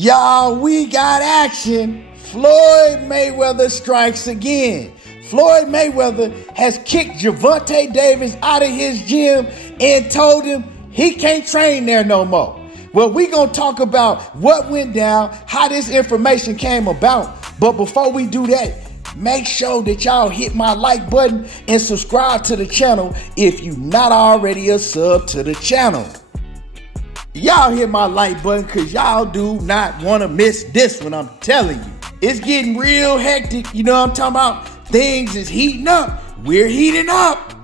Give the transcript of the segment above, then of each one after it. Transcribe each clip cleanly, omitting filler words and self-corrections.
Y'all, we got action. Floyd Mayweather strikes again. Floyd Mayweather has kicked Gervonta Davis out of his gym and told him he can't train there no more. Well, we gonna talk about what went down, how this information came about. But before we do that, make sure that y'all hit my like button and subscribe to the channel if you're not already a sub to the channel. Y'all hit my like button because y'all do not want to miss this one, I'm telling you. It's getting real hectic, you know what I'm talking about? Things is heating up. We're heating up.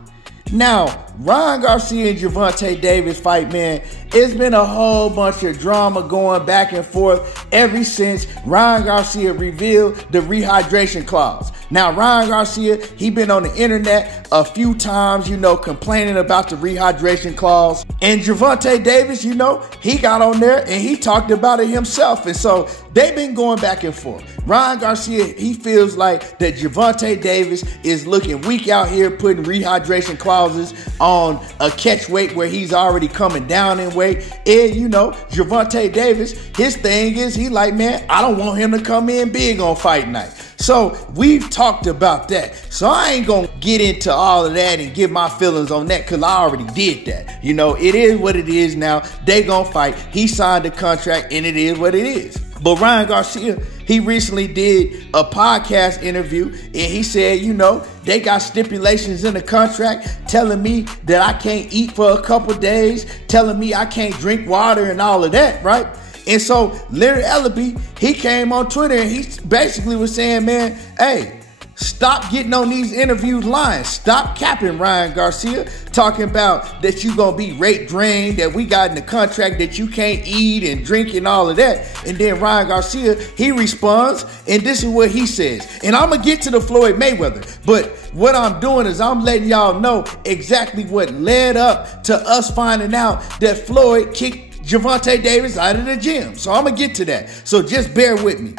Now, Ryan Garcia and Gervonta Davis fight, man, it's been a whole bunch of drama going back and forth ever since Ryan Garcia revealed the rehydration clause. Now, Ryan Garcia, he been on the internet a few times, you know, complaining about the rehydration clause. And Gervonta Davis, you know, he got on there and he talked about it himself. And so they've been going back and forth. Ryan Garcia, he feels like that Gervonta Davis is looking weak out here putting rehydration clauses on a catch weight where he's already coming down in weight. And, you know, Gervonta Davis, his thing is he like, man, I don't want him to come in big on fight night. So we've talked about that. So I ain't going to get into all of that and give my feelings on that because I already did that. You know, it is what it is now. They going to fight. He signed the contract and it is what it is. But Ryan Garcia, he recently did a podcast interview and he said, you know, they got stipulations in the contract telling me that I can't eat for a couple days, telling me I can't drink water and all of that, right? And so Leonard Ellaby, he came on Twitter and he basically was saying, man, hey, stop getting on these interviews lying. Stop capping, Ryan Garcia, talking about that you going to be rate drained, that we got in the contract that you can't eat and drink and all of that. And then Ryan Garcia, he responds, and this is what he says. And I'm going to get to the Floyd Mayweather, but what I'm doing is I'm letting y'all know exactly what led up to us finding out that Floyd kicked Gervonta Davis out of the gym. So I'm going to get to that. So just bear with me.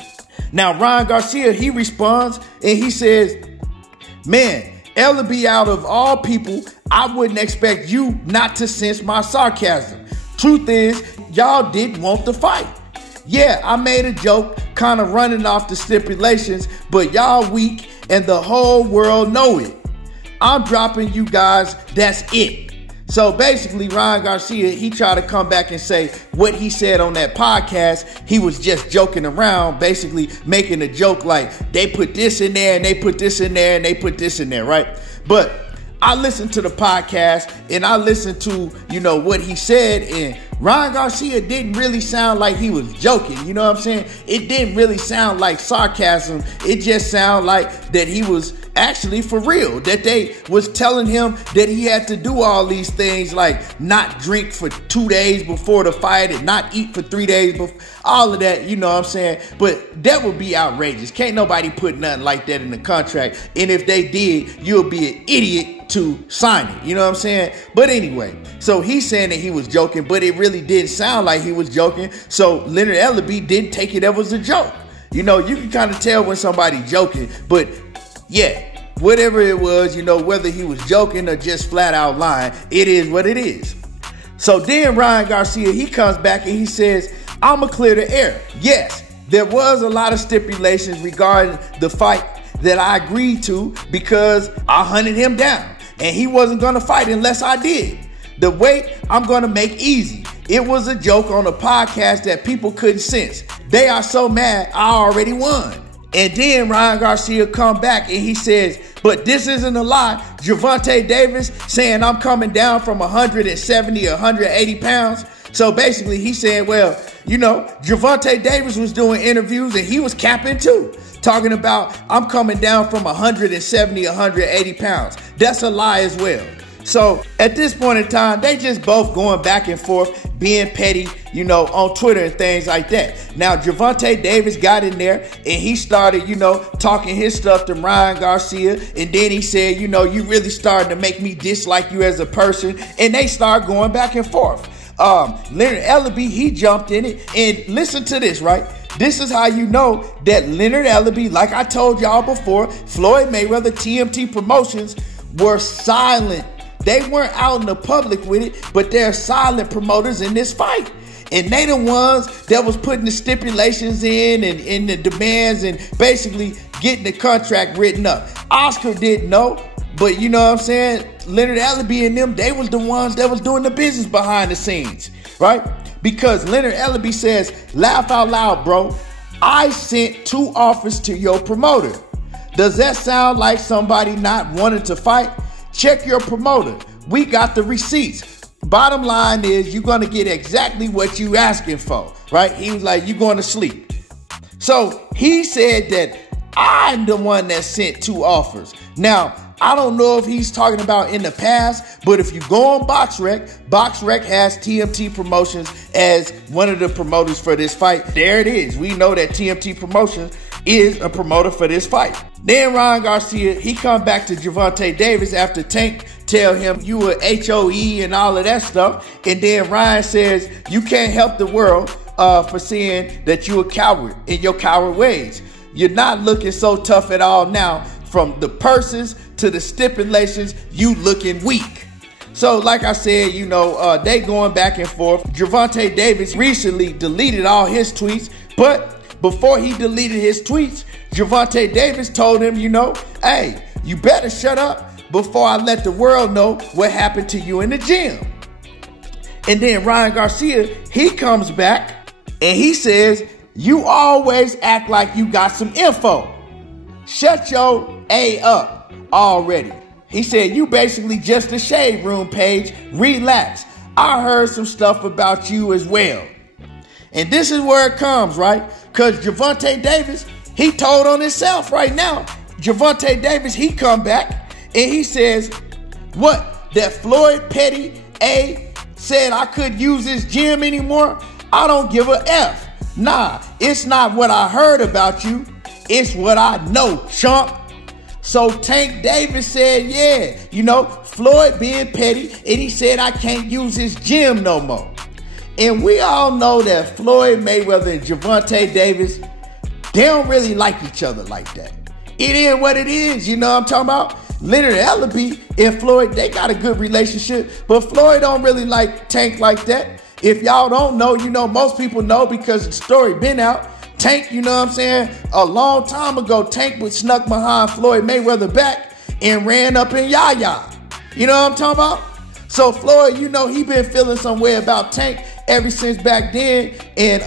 Now, Ryan Garcia, he responds and he says, man, Ellaby, out of all people, I wouldn't expect you not to sense my sarcasm. Truth is, y'all didn't want the fight. Yeah, I made a joke kind of running off the stipulations, but y'all weak and the whole world know it. I'm dropping you guys. That's it. So basically, Ryan Garcia, he tried to come back and say what he said on that podcast. He was just joking around, basically making a joke like they put this in there and they put this in there and they put this in there, right? But I listened to the podcast and I listened to, you know, what he said, and Ryan Garcia didn't really sound like he was joking. You know what I'm saying? It didn't really sound like sarcasm. It just sounded like that he was actually for real, that they was telling him that he had to do all these things like not drink for 2 days before the fight and not eat for 3 days before, all of that, you know what I'm saying? But that would be outrageous. Can't nobody put nothing like that in the contract. And if they did, you'll be an idiot to sign it. You know what I'm saying? But anyway, so he's saying that he was joking, but it really didn't sound like he was joking. So Leonard Ellaby didn't take it as a joke. You know, you can kind of tell when somebody's joking, but yeah, whatever it was, you know, whether he was joking or just flat out lying, it is what it is. So then Ryan Garcia, he comes back and he says, I'm going to clear the air. Yes, there was a lot of stipulations regarding the fight that I agreed to because I hunted him down and he wasn't going to fight unless I did. The weight I'm going to make easy. It was a joke on a podcast that people couldn't sense. They are so mad I already won. And then Ryan Garcia come back and he says, but this isn't a lie. Gervonta Davis saying I'm coming down from 170 or 180 pounds. So basically he said, well, you know, Gervonta Davis was doing interviews and he was capping too, talking about I'm coming down from 170, 180 pounds. That's a lie as well. So at this point in time, they just both going back and forth, being petty, you know, on Twitter and things like that. Now, Gervonta Davis got in there and he started, you know, talking his stuff to Ryan Garcia. And then he said, you know, you really started to make me dislike you as a person. And they started going back and forth. Leonard Ellaby, he jumped in it. And listen to this, right? This is how you know that Leonard Ellaby, like I told y'all before, Floyd Mayweather, TMT Promotions, were silent. They weren't out in the public with it, but they're silent promoters in this fight. And they the ones that was putting the stipulations in and the demands and basically getting the contract written up. Oscar didn't know, but you know what I'm saying? Leonard Ellaby and them, they was the ones that was doing the business behind the scenes, right? Because Leonard Ellaby says, laugh out loud, bro. I sent 2 offers to your promoter. Does that sound like somebody not wanting to fight? Check your promoter. We got the receipts. Bottom line is you're going to get exactly what you asking for, right? He was like, you're going to sleep. So he said that I'm the one that sent 2 offers. Now, I don't know if he's talking about in the past, but if you go on BoxRec has TMT Promotions as one of the promoters for this fight. There it is. We know that TMT Promotions is a promoter for this fight. Then Ryan Garcia, he come back to Gervonta Davis after Tank tell him you were HOE and all of that stuff. And then Ryan says, you can't help the world for seeing that you a coward in your coward ways. You're not looking so tough at all now. From the purses to the stipulations, you looking weak. So like I said, you know, they going back and forth. Gervonta Davis recently deleted all his tweets, but before he deleted his tweets, Gervonta Davis told him, you know, hey, you better shut up before I let the world know what happened to you in the gym. And then Ryan Garcia, he comes back and he says, you always act like you got some info. Shut your A up already. He said, you basically just a shade room page. Relax. I heard some stuff about you as well. And this is where it comes, right? Because Gervonta Davis, he told on himself right now. Gervonta Davis, he come back and he says, what? That Floyd Petty A said I couldn't use his gym anymore? I don't give a F. Nah, it's not what I heard about you. It's what I know, chump. So Tank Davis said, yeah, you know, Floyd being petty, and he said I can't use his gym no more. And we all know that Floyd Mayweather and Gervonta Davis, they don't really like each other like that. It is what it is, you know what I'm talking about? Leonard Ellaby and Floyd, they got a good relationship, but Floyd don't really like Tank like that. If y'all don't know, you know, most people know because the story been out. Tank, you know what I'm saying? A long time ago, Tank was snuck behind Floyd Mayweather back and ran up in Yaya. You know what I'm talking about? So Floyd, you know, he been feeling some way about Tank ever since back then. And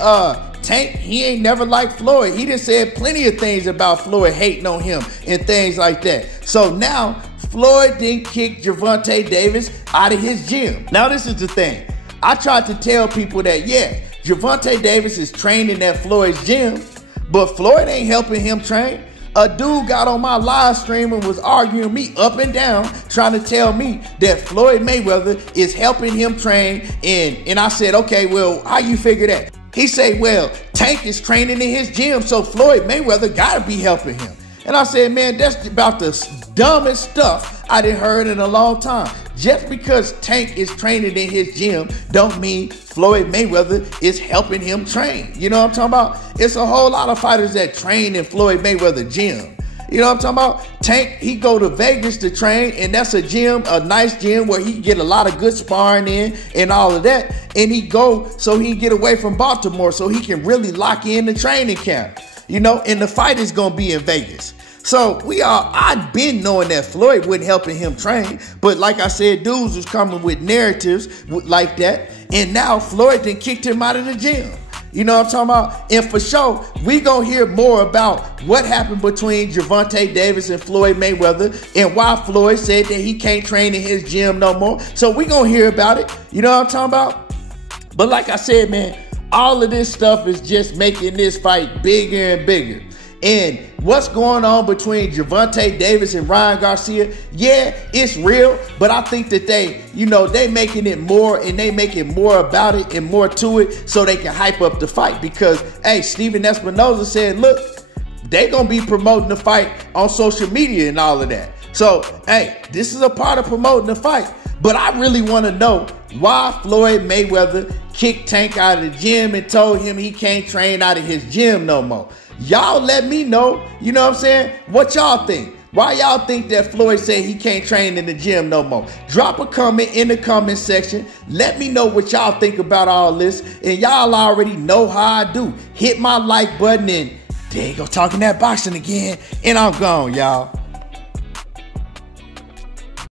Tank, he ain't never liked Floyd. He done said plenty of things about Floyd hating on him and things like that. So now Floyd didn't kick Gervonta Davis out of his gym. Now this is the thing. I tried to tell people that, yeah, Gervonta Davis is training at Floyd's gym, but Floyd ain't helping him train. A dude got on my live stream and was arguing me up and down, trying to tell me that Floyd Mayweather is helping him train. And I said, okay, well, how you figure that? He said, well, Tank is training in his gym, so Floyd Mayweather gotta be helping him. And I said, man, that's about the dumbest stuff I done heard in a long time. Just because Tank is training in his gym don't mean Floyd Mayweather is helping him train. You know what I'm talking about? It's a whole lot of fighters that train in Floyd Mayweather gym. You know what I'm talking about? Tank, he go to Vegas to train, and that's a gym, a nice gym where he can get a lot of good sparring in and all of that. And he go so he can get away from Baltimore so he can really lock in the training camp. You know, and the fight is going to be in Vegas. So I'd been knowing that Floyd wasn't helping him train. But like I said, dudes was coming with narratives like that. And now Floyd then kicked him out of the gym. You know what I'm talking about? And for sure, we going to hear more about what happened between Gervonta Davis and Floyd Mayweather and why Floyd said that he can't train in his gym no more. So we going to hear about it. You know what I'm talking about? But like I said, man, all of this stuff is just making this fight bigger and bigger. And what's going on between Gervonta Davis and Ryan Garcia, yeah, it's real, but I think that they making it more and they making more about it and more to it so they can hype up the fight because, hey, Steven Espinoza said, look, they going to be promoting the fight on social media and all of that. So, hey, this is a part of promoting the fight, but I really want to know why Floyd Mayweather kicked Tank out of the gym and told him he can't train out of his gym no more. Y'all let me know, you know what I'm saying, what y'all think. Why y'all think that Floyd said he can't train in the gym no more? Drop a comment in the comment section. Let me know what y'all think about all this. And y'all already know how I do. Hit my like button and there you go, talking that boxing again. And I'm gone, y'all.